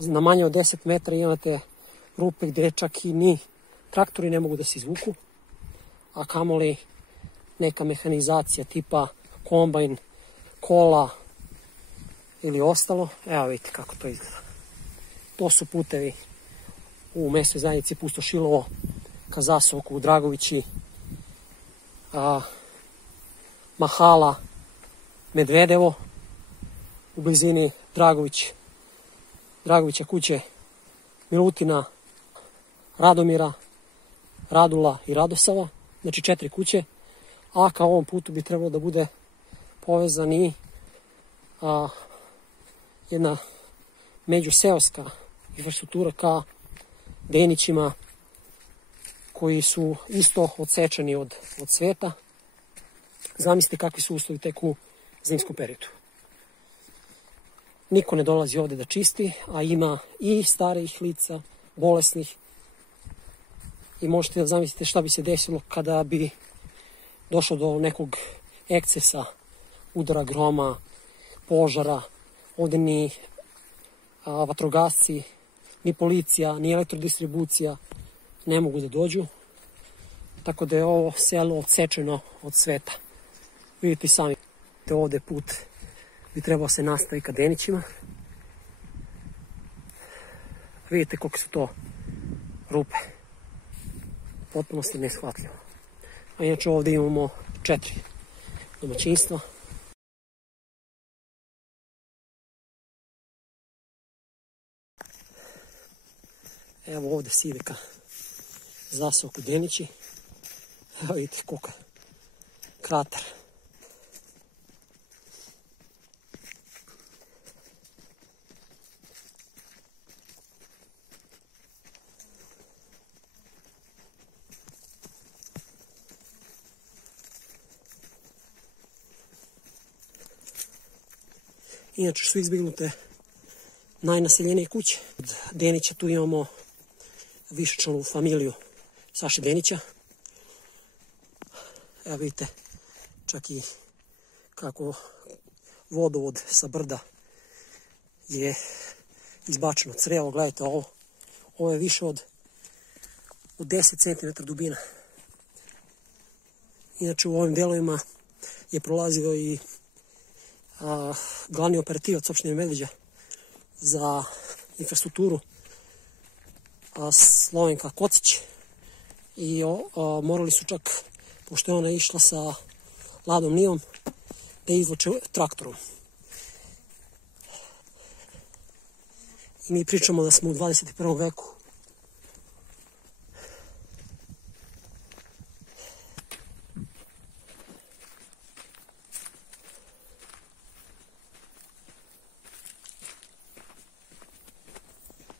Na manje od 10 metara imate rupe gdje čak i ni traktori ne mogu da se izvuku, a kamoli neka mehanizacija tipa kombajn, kola ili ostalo. Evo vidite kako to izgleda. To su putevi u mesnoj zajednici Pustošilovo ka Zasoku, Dragovići, Mahala, Medvedevo, u blizini Dragovića kuće, Milutina, Radomira, Radula i Radosava, znači 4 kuće, a ka ovom putu bi trebalo da bude povezan i jedna međuseoska infrastruktura ka Denićima, koji su isto odsečeni od sveta. Zamislite kakvi su uslovi tek u zimskom periodu. Niko ne dolazi ovdje da čisti, a ima i starijih lica, bolesnih. I možete da zamislite šta bi se desilo kada bi došlo do nekog ekscesa, udara groma, požara. Ovdje ni vatrogasci, ni policija, ni elektrodistribucija ne mogu da dođu. Tako da je ovo selo odsečeno od sveta. Vidite sami, ovdje put bi trebao se nastaviti ka Denićima. Vidite koliko su to rupe. Potpuno ste neshvatljivo. A inače ovdje imamo 4 domaćinstva. Evo ovdje se ide ka Zasoku, Denići. Evo vidite koliko je krater. Inače su izbjegnute najnaseljenije kuće. Od Denića tu imamo višečlanu familiju Saše Denića. Evo vidite čak i kako vodovod sa brda je izbačeno crevo. Gledajte ovo. Ovo je više od 10 cm dubina. Inače u ovim delovima je prolazio i glavni operativac opštine Medveđa za infrastrukturu, Slovenka Kocić, i morali su čak, pošto je ona išla sa Ladom Nijom, da izvuče traktorom. I mi pričamo da smo u 21. veku.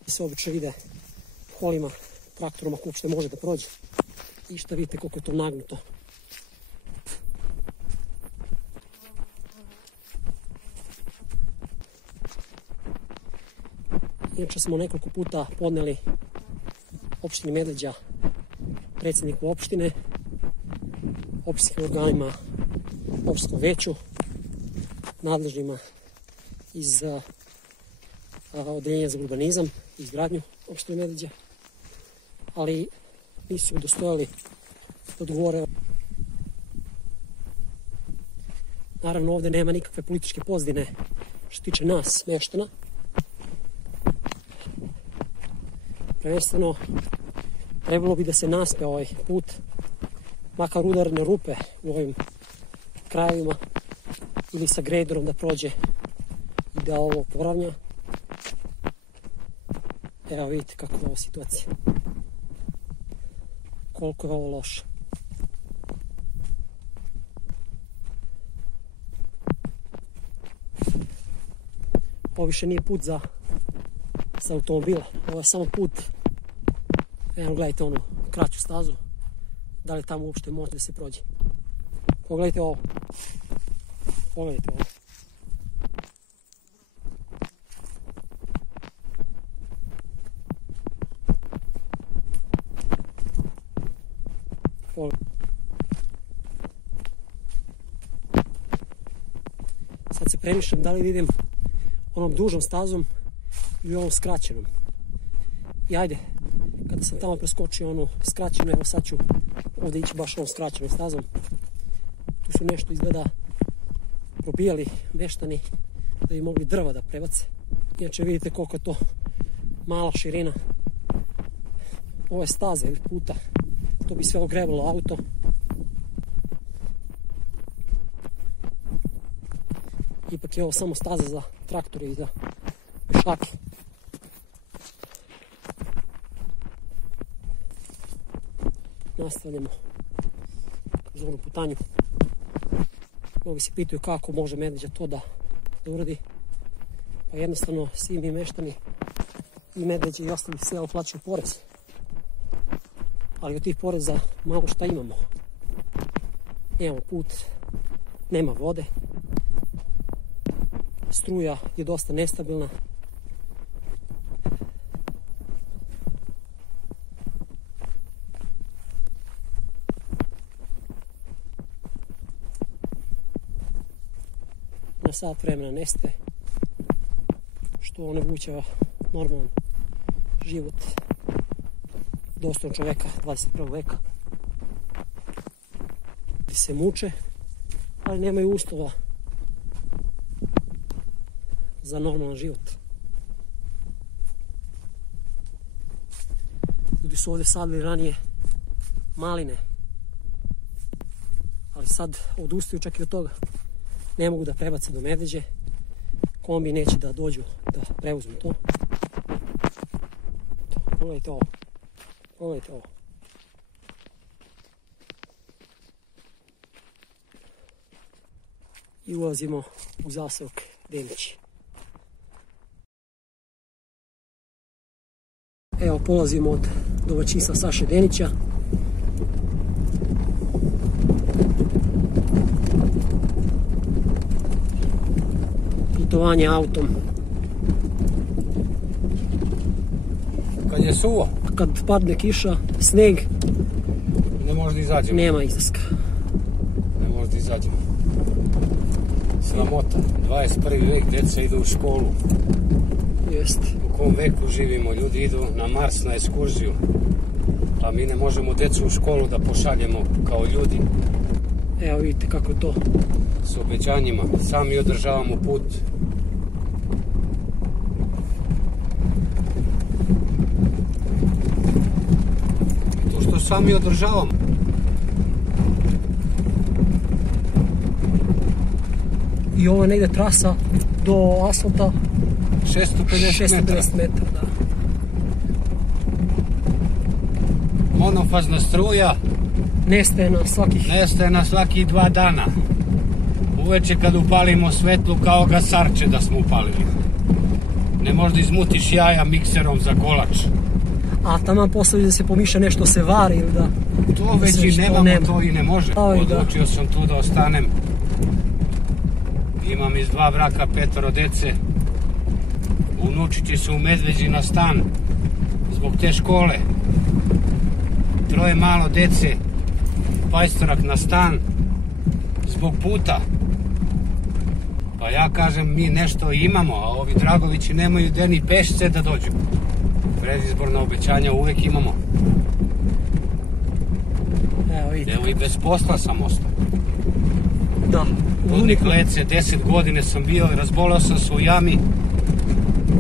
Se obično vide kolima, traktorom, ako uopšte može da prođe. I šta vidite koliko je to nagnuto. Inače smo nekoliko puta podneli opštini Medveđa, predsjedniku opštine, opštinskim organima, opštinskom veću, nadležnima iz odeljenja za urbanizam i izgradnju opštine Medveđa, ali nisu udostojali da odgovore. Naravno ovdje nema nikakve političke pozadine što tiče nas, meštana. Prvenstveno trebalo bi da se naspe ovaj put, makar udarne rupe u ovim krajevima, ili sa grejderom da prođe i da ovo poravnja. Evo vidite kako je ovo situacija. Koliko je ovo loše. Ovo više nije put za automobila. Ovo je samo put. Evo gledajte onu kraću stazu. Da li tamo uopšte može da se prođe. Pogledajte ovo. Pogledajte ovo. Sad se premišljam da li idem onom dužom stazom i ovom skraćenom. I ajde, kada sam tamo preskočio onu skraćenu, evo sad ću ovdje ići baš ovom skraćenom stazom. Tu su nešto izgleda probijali meštani da bi mogli drva da prebace. Inače vidite koliko je to mala širina ove staze ili puta. To bi sve ogrebalo auto. Ipak je ovo samo staza za traktore i za pešake. Nastavljamo uz ovu putanju. Mnogi se pitaju kako može Medveđa to da uradi. Pa jednostavno svi mi meštani i Medveđe i ostalih sela plaćaju porez. Ali od tih poreza malo šta imamo. Nemamo put, nema vode, struja je dosta nestabilna. Na sat vremena nestaje, što onemogućava normalan život dostojnog čoveka 21. veka. Ljudi se muče, ali nemaju uslova za normalan život. Ljudi su ovdje sadili ranije maline, ali sad odustaju čak i od toga. Ne mogu da prebace do Medveđe, kombi neće da dođu da preuzmu to. Pogledajte ovo. Pogledajte ovo. I ulazimo u zaseok Denići. Evo, polazimo od domaćinstva Saše Denića. Putovanje autom. Kad je suvo? Kad padne kiša, sneg, ne može da izađemo. Nema izlaska. Ne može da izađemo. Sramota. 21. vek, djeca idu u školu. Jeste. U kom veku živimo? Ljudi idu na Mars, na ekskurziju. A mi ne možemo djecu u školu da pošaljemo kao ljudi. Evo vidite kako je to. S obećanjima. Sami održavamo put. To što sami održavamo. I ovo je negdje trasa do asfalta 650 metara. Da. Monofazna struja. Nestaje na svakih 2 dana. Uveče kad upalimo svetlu kao gasarče da smo upalili. Ne možda izmutiš jaja mikserom za kolač. A tamo posle da se pomiša nešto se vari ili da... To već i nemamo, to i ne može. Odlučio sam tu da ostanem. Imam iz 2 braka 5 dece. Unučići su u Medveđi na stan zbog te škole. 3 malo dece, pajstorak na stan zbog puta. Pa ja kažem, mi nešto imamo, a ovi Dragovići nemaju gde ni pešce da dođu. Predizborna obećanja uvek imamo. Evo i bez posla sam ostao. Da. Vodnik lece, 10 godine sam bio, razbolao sam se u jami,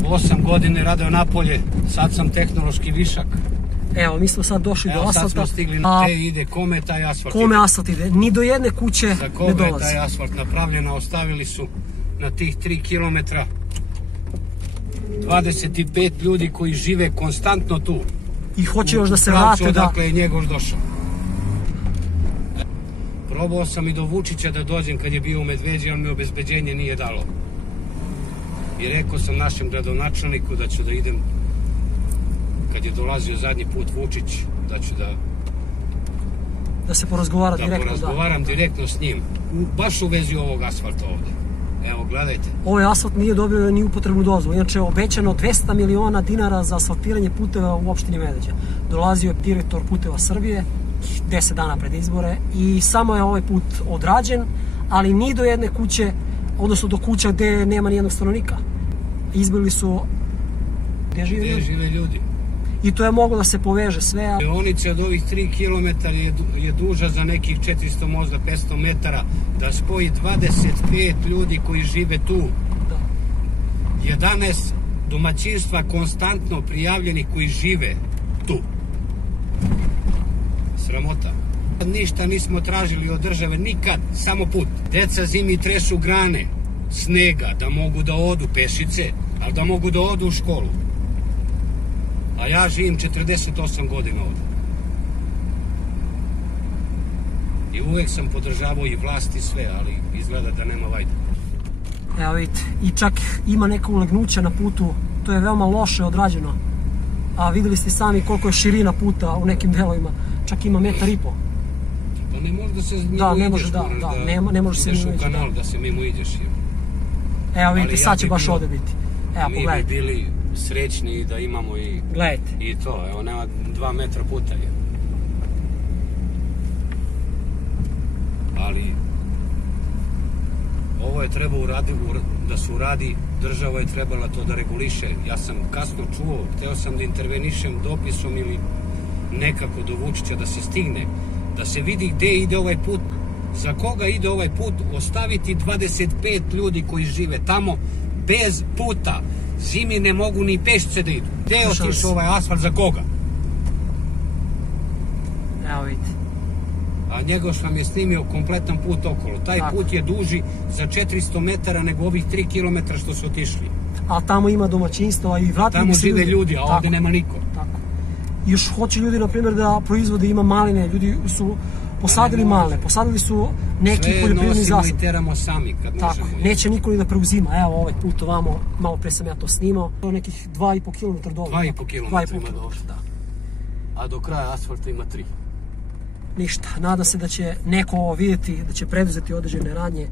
8 godine radio napolje, sad sam tehnološki višak. Evo, mi smo sad došli do asfalta. Sad smo stigli na te ide, kome taj asfalt ide? Kome asfalt ide? Ni do jedne kuće ne dolazi. Za koga je taj asfalt napravljena, ostavili su na tih 3 kilometra 25 ljudi koji žive konstantno tu. I hoće još da se vrate, da... Odakle je Njegoš došao. Probao sam i do Vučića da dođem kad je bio u Medveđi, ali mi obezbeđenje nije dalo. I rekao sam našem gradonačelniku da ću da idem, kad je dolazio zadnji put Vučić, da ću da se porazgovara direktno, da. Porazgovaram direktno s njim. Baš u vezi ovog asfalta ovdje. Evo, gledajte. Ovaj asfalt nije dobio ni upotrebnu dozvolu. Inače, obećano 200 miliona dinara za asfaltiranje puteva u opštini Medveđa. Dolazio je direktor Puteva Srbije 10 dana pred izbore i samo je ovaj put odrađen, ali ni do jedne kuće, odnosno do kuća gde nema nijednog stanovnika. Izbili su gde žive ljudi. žive ljudi. I to je moglo da se poveže sve. Deonica od ovih 3 km je duža za nekih 400, možda 500 metara, da spoji 25 ljudi koji žive tu. Da. 11 domaćinstva konstantno prijavljenih koji žive tu. Sramota. Ništa nismo tražili od države, nikad, samo put. Deca zimi tresu grane snega, da mogu da odu pešice, ali da mogu da odu u školu. A ja živim 48 godina ovdje. I uvek sam podržavao i vlast i sve, ali izgleda da nema vajde. Evo vidite, i čak ima neka ulegnuća na putu, to je veoma loše odrađeno. A videli ste sami koliko je širina puta u nekim delovima, čak ima 1,5 metra. Pa ne može da se mimo Da, ne ideš, može, ne može se ideš mimo u ići, kanal da se mimo ideš. Evo vidite, Ali sad će baš ovdje biti. Evo, mi bi pogledajte. bili srećni da imamo Gledajte. i to, evo nema 2 metra puta je. Ali ovo je trebao da se uradi, država je trebala to da reguliše. Ja sam kasno čuo, hteo sam da intervenišem dopisom ili nekako do Vučića da se stigne, da se vidi gde ide ovaj put, za koga ide ovaj put, ostaviti 25 ljudi koji žive tamo bez puta. Zimi ne mogu ni pešce da idu. Gde je otišao ovaj asfalt, za koga? Evo vidite. A Njegoš vam je snimio kompletan put okolo. Taj put je duži za 400 metara nego ovih 3 km što su otišli. A tamo ima domaćinstva i vratili tamo se žive ljudi, a ovdje nema niko. Tako. Još hoće ljudi, na primjer, da proizvode, ima maline, ljudi su posadili maline, posadili su neki poljoprivredni zasad. Sve nosimo i teramo sami kad možemo. Neće niko ni da preuzima. Evo ovaj put ovamo, malo pre sam ja to snimao, to je nekih 2,5 km dole. 2,5 km ima dole. A do kraja asfalta ima 3. Ništa, nadam se da će neko ovo vidjeti, da će preduzeti određene radnje.